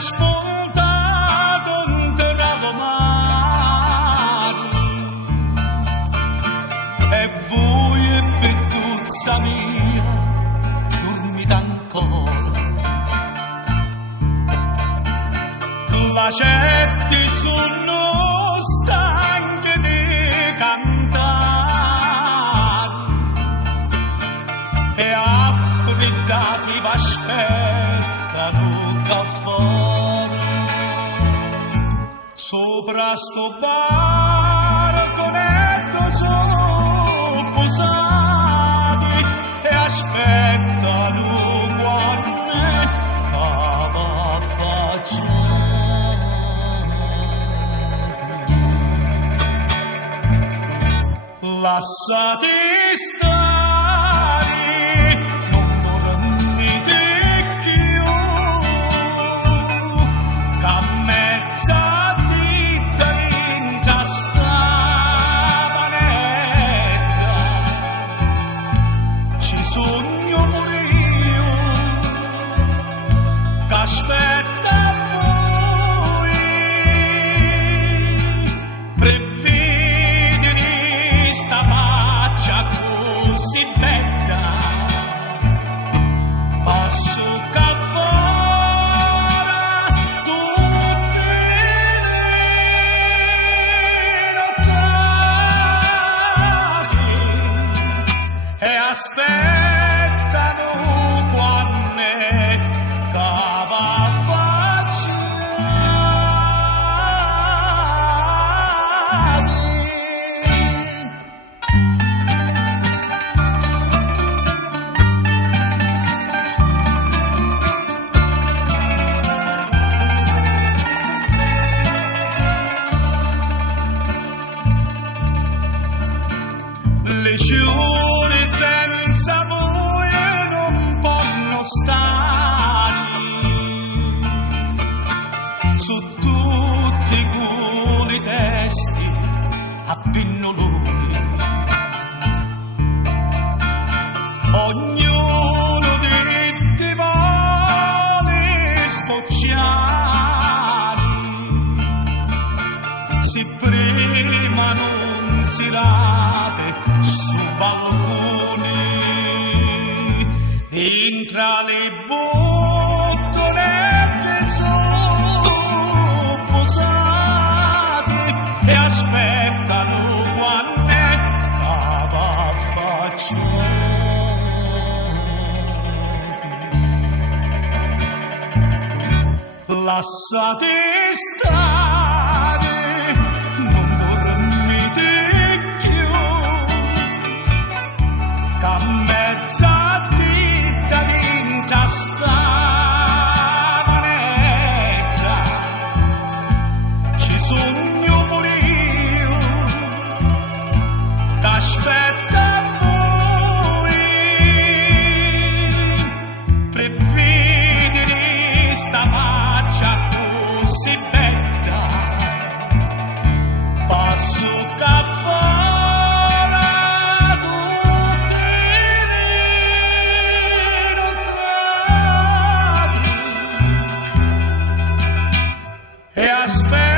spuntato un travo mare e voi e pettuzza mia dormite ancora. Lacetti sono stanchi di cantare e affrettati v'aspettano da fuori. Sopra sto barconetto sono posati e aspettano quando cava facciati. Lasciati stare, non dormite più, che a mezzanotte dentro sta manetta ci sogno pure io, che aspetta voi per così bella, passo che fuori tutti i nottati e aspettano quando cava le giorni senza voi non possono stare su tutti quei testi a pinnoloni, ognuno di te vuole spocciare, si prima non si rade su balconi, entra le bottonette sono posate e aspettano quando cava facciati. Lasciate stare, non dormite più, che a mezzanotte dentro sta manetta ci sogno pure io, che aspetta voi per vedere sta faccia così bella, passo che fuori tutti i nottati e aspetta